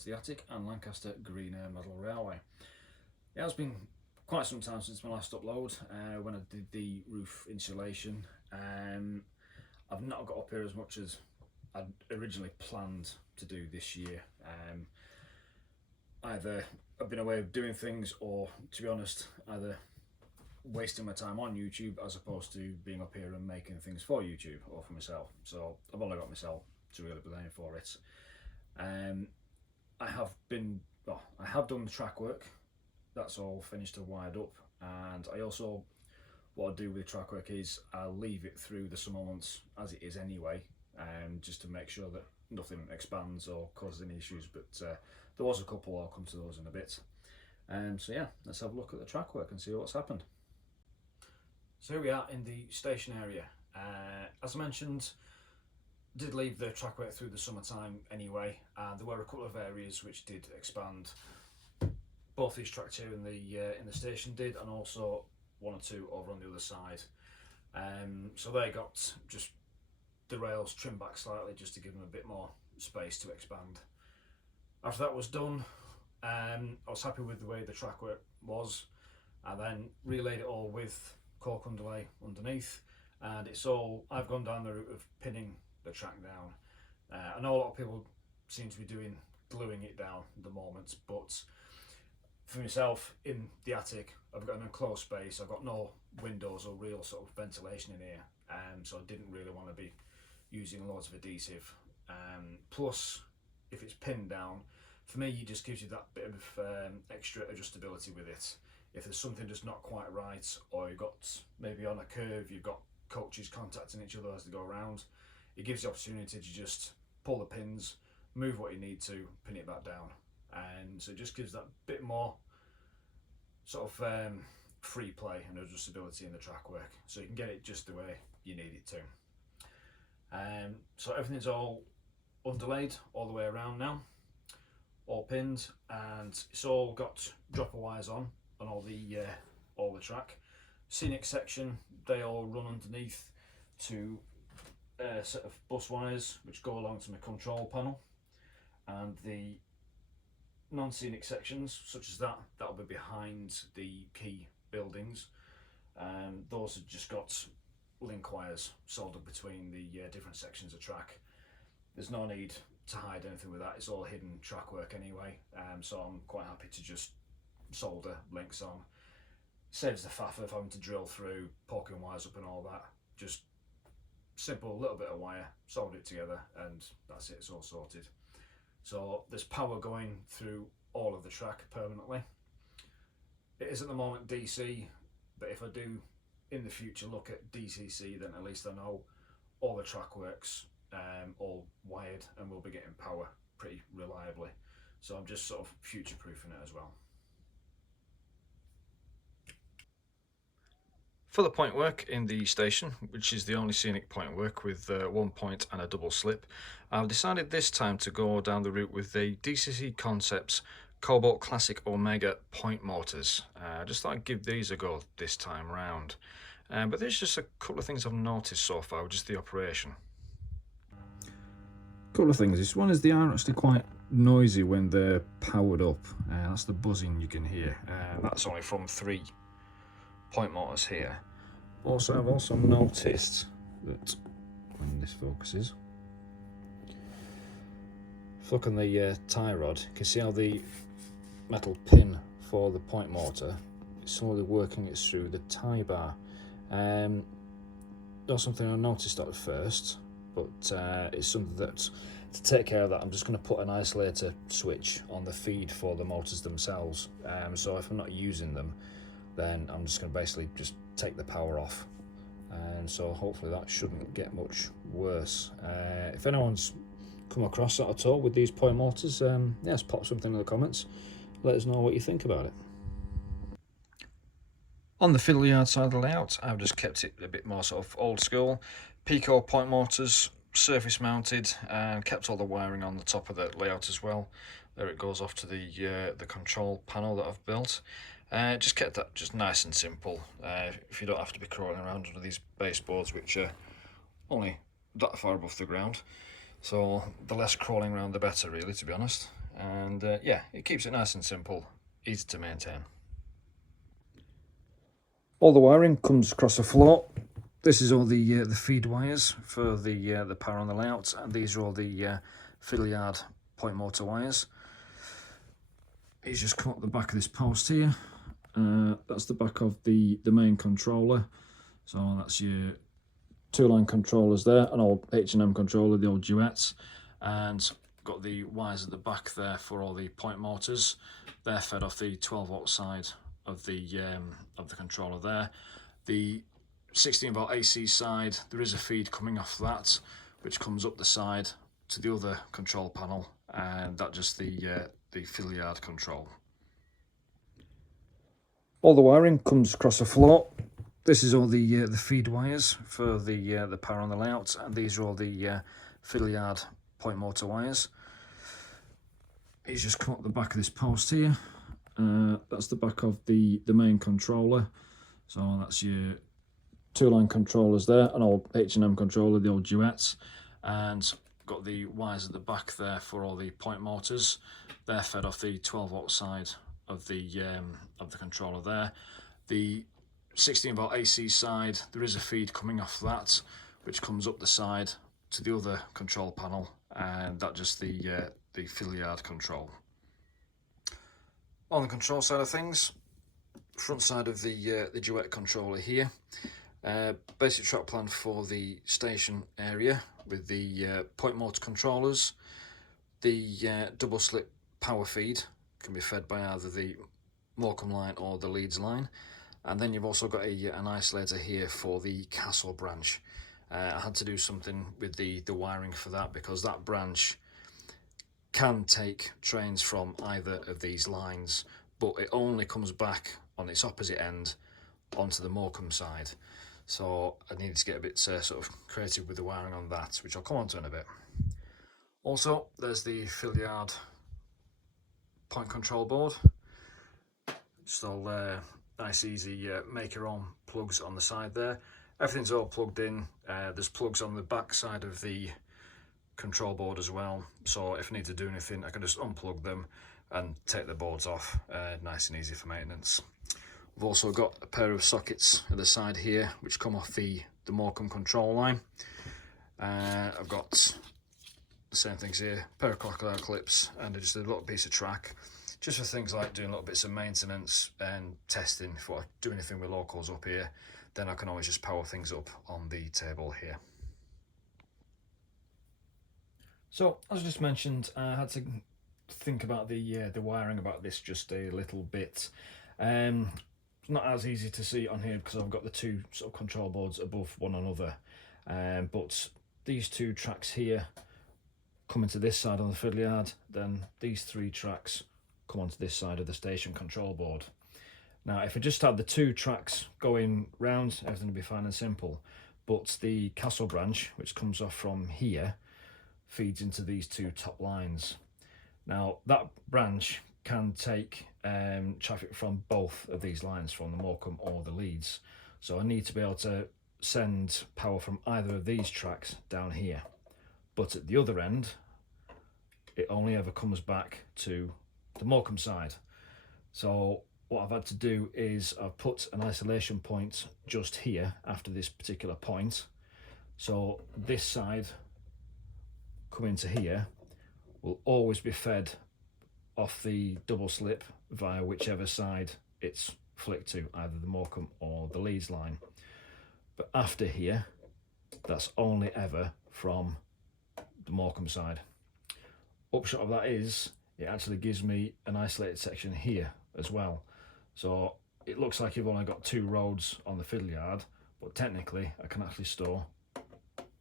to the attic and Lancaster Green Air Medal Railway. It has been quite some time since my last upload when I did the roof insulation. I've not got up here as much as I'd originally planned to do this year. Either I've been away doing things, or to be honest, either wasting my time on YouTube as opposed to being up here and making things for YouTube or for myself. So I've only got myself to really blame for it. I have done the track work. That's all finished and wired up, and I also, what I do with the track work is I'll leave it through the summer months as it is anyway, just to make sure that nothing expands or causes any issues. But there was a couple, I'll come to those in a bit. So yeah, let's have a look at the track work and see what's happened. So here we are in the station area. As I mentioned, did leave the track work through the summertime anyway, and there were a couple of areas which did expand. Both these tracks here in the station did, and also one or two over on the other side. So they got just the rails trimmed back slightly just to give them a bit more space to expand. After that was done, I was happy with the way the track work was. I then relayed it all with cork underlay underneath, and I've gone down the route of pinning the track down. I know a lot of people seem to be doing gluing it down at the moment, but for myself in the attic, I've got an enclosed space, I've got no windows or real sort of ventilation in here, so I didn't really want to be using loads of adhesive. Plus, if it's pinned down, for me it just gives you that bit of extra adjustability with it. If there's something just not quite right, or you've got maybe on a curve, you've got coaches contacting each other as they go around, it gives you the opportunity to just pull the pins, move what you need to, pin it back down. And so it just gives that bit more sort of free play and adjustability in the track work, so you can get it just the way you need it to. So everything's all underlaid all the way around now, all pinned, and it's all got dropper wires on all the track. Scenic section, they all run underneath to a set of bus wires which go along to my control panel, and the non-scenic sections such as that'll be behind the key buildings. Those have just got link wires soldered between the different sections of track. There's no need to hide anything with that, it's all hidden track work anyway, so I'm quite happy to just solder links on. Saves the faff of having to drill through, poking wires up and all that. Just simple little bit of wire, solder it together, and that's it, it's all sorted. So there's power going through all of the track permanently. It is at the moment DC, but if I do in the future look at DCC, then at least I know all the track works all wired and we'll be getting power pretty reliably. So I'm just sort of future proofing it as well. For the point work in the station, which is the only scenic point work with one point and a double slip, I've decided this time to go down the route with the DCC Concepts Cobalt Classic Omega point motors. I just thought I'd give these a go this time round. But there's just a couple of things I've noticed so far with just the operation. Couple of things. This one is they are actually quite noisy when they're powered up. That's the buzzing you can hear. That's only from 3 point motors here. Also, I've also noticed that when this focuses, if you look on the tie rod, you can see how the metal pin for the point motor is slowly working its through the tie bar. Not something I noticed at first, but it's something that, to take care of that, I'm just going to put an isolator switch on the feed for the motors themselves. So if I'm not using them, then I'm just going to basically just take the power off, and so hopefully that shouldn't get much worse. If anyone's come across that at all with these point motors, yes, pop something in the comments, let us know what you think about it. On the Fiddle yard side of the layout, I've just kept it a bit more sort of old school. Pico point motors, surface mounted, and kept all the wiring on the top of the layout as well. There it goes off to the control panel that I've built. Just kept that just nice and simple, if you don't have to be crawling around under these baseboards, which are only that far above the ground. So the less crawling around the better, really, to be honest. and yeah, it keeps it nice and simple, easy to maintain. All the wiring comes across the floor. This is all the feed wires for the power on the layout, and these are all the Fiddle yard point motor wires. He's just come up the back of this post here. That's the back of the main controller. So that's your 2-line controllers there, an old H&M controller, the old duets, and got the wires at the back there for all the point motors. They're fed off the 12-volt side of the controller there. The 16-volt AC side, there is a feed coming off that, which comes up the side to the other control panel, and that's just the Fiddle yard control. All the wiring comes across the floor. This is all the feed wires for the power on the layout, and these are all the Fiddle yard point motor wires. He's just come up the back of this post here. That's the back of the main controller. So that's your 2-line controllers there, an old H&M controller, the old duets, and got the wires at the back there for all the point motors. They're fed off the 12-volt side of the controller there. The 16-volt AC side, there is a feed coming off that, which comes up the side to the other control panel, and that's just the Fiddle yard control. On the control side of things, front side of the duet controller here. Basic track plan for the station area with the point motor controllers. The double slip power feed can be fed by either the Morecambe line or the Leeds line, and then you've also got an isolator here for the Castle branch. I had to do something with the wiring for that, because that branch can take trains from either of these lines, but it only comes back on its opposite end onto the Morecambe side. So I needed to get a bit sort of creative with the wiring on that, which I'll come on to in a bit. Also, there's the Fiddle yard point control board. Just all nice, easy, make your own plugs on the side there. Everything's all plugged in. There's plugs on the back side of the control board as well, so if I need to do anything, I can just unplug them and take the boards off. Nice and easy for maintenance. We've also got a pair of sockets at the side here, which come off the Morecambe control line. I've got the same things here, a pair of crocodile clips, and just a little piece of track, just for things like doing little bits of maintenance and testing. If I do anything with locals up here, then I can always just power things up on the table here. So, as I just mentioned, I had to think about the wiring about this just a little bit. It's not as easy to see on here because I've got the two sort of control boards above one another, but these two tracks here come into this side on the Fiddle yard, then these 3 tracks come onto this side of the station control board. Now, if I just had the 2 tracks going round, everything would be fine and simple, but the Castle branch, which comes off from here, feeds into these 2 top lines. Now, that branch can take traffic from both of these lines, from the Morecambe or the Leeds, so I need to be able to send power from either of these tracks down here. But at the other end, it only ever comes back to the Morecambe side. So what I've had to do is I've put an isolation point just here after this particular point. So this side coming to here will always be fed off the double slip via whichever side it's flicked to, either the Morecambe or the Leeds line. But after here, that's only ever from the Morecambe side. Upshot of that is it actually gives me an isolated section here as well. So it looks like you've only got 2 roads on the Fiddle yard, but technically I can actually store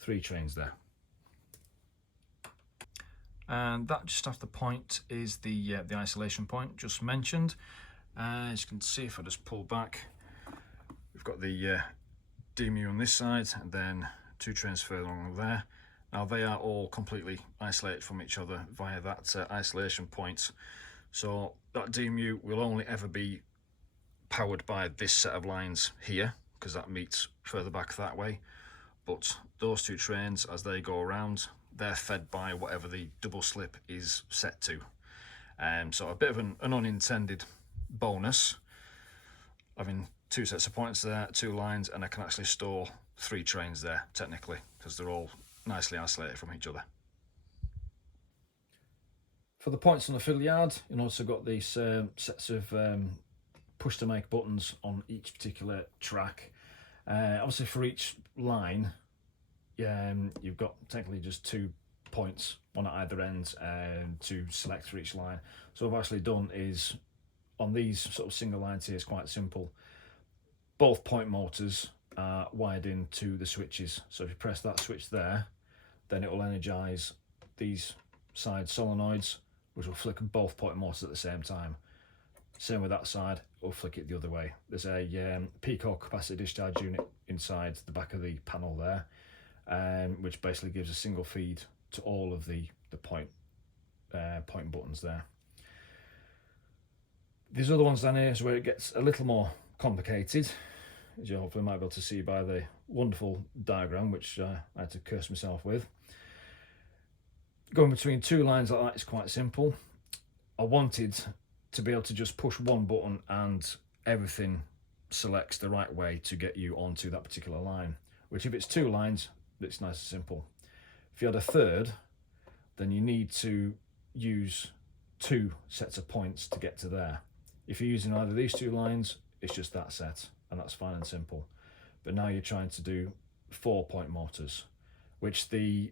3 trains there. And that just off the point is the isolation point just mentioned. As you can see, if I just pull back, we've got the DMU on this side, and then 2 trains further along there. Now they are all completely isolated from each other via that isolation point. So that DMU will only ever be powered by this set of lines here, because that meets further back that way. But those 2 trains, as they go around, they're fed by whatever the double slip is set to. So a bit of an unintended bonus, having 2 sets of points there, 2 lines, and I can actually store 3 trains there technically because they're all nicely isolated from each other. For the points on the fiddle yard, you've also got these sets of push to make buttons on each particular track. Obviously for each line, you've got technically just 2 points, one at either end, to select for each line. So what I've actually done is, on these sort of single lines here, it's quite simple. Both point motors are wired into the switches. So if you press that switch there, then it will energise these side solenoids, which will flick both point motors at the same time. Same with that side, it will flick it the other way. There's a Pico capacitor discharge unit inside the back of the panel there, which basically gives a single feed to all of the point buttons there. These other ones down here is where it gets a little more complicated, as you hopefully might be able to see by the wonderful diagram, which I had to curse myself with. Going between 2 lines like that is quite simple. I wanted to be able to just push one button and everything selects the right way to get you onto that particular line, which if it's 2 lines, it's nice and simple. If you had a third, then you need to use 2 sets of points to get to there. If you're using either these 2 lines, it's just that set, and that's fine and simple. But now you're trying to do 4 point motors, which the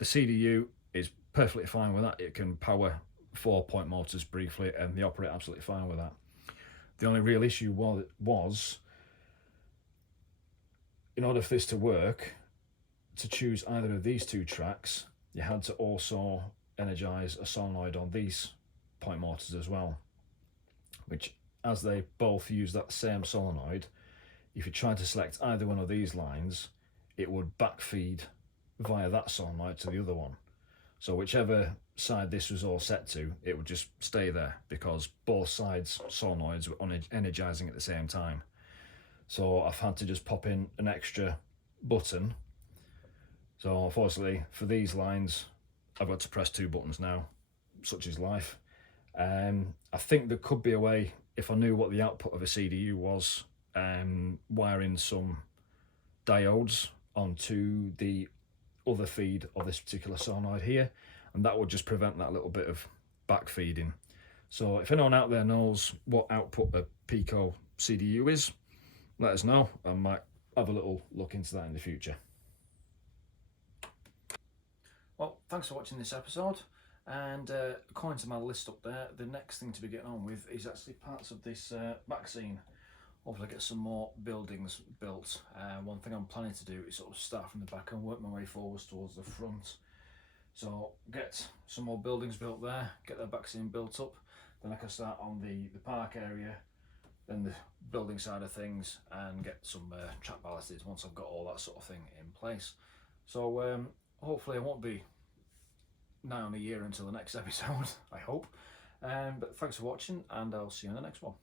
CDU is perfectly fine with that. It can power 4 point motors briefly, and they operate absolutely fine with that. The only real issue was in order for this to work, to choose either of these 2 tracks, you had to also energize a solenoid on these point motors as well, which, as they both use that same solenoid, if you try to select either one of these lines, it would backfeed via that solenoid to the other one. So whichever side this was all set to, it would just stay there because both sides solenoids were energizing at the same time. So I've had to just pop in an extra button. So unfortunately for these lines, I've got to press 2 buttons now, such is life. I think there could be a way, if I knew what the output of a CDU was, wiring some diodes onto the other feed of this particular solenoid here, and that would just prevent that little bit of back feeding. So if anyone out there knows what output a Pico CDU is, let us know. I might have a little look into that in the future. Well, thanks for watching this episode, and according to my list up there, the next thing to be getting on with is actually parts of this back scene. Hopefully get some more buildings built. One thing I'm planning to do is sort of start from the back and work my way forwards towards the front. So get some more buildings built there, get the back scene built up, then I can start on the park area, then the building side of things, and get some track ballasts once I've got all that sort of thing in place. So hopefully it won't be nigh on a year until the next episode, I hope. But thanks for watching, and I'll see you in the next one.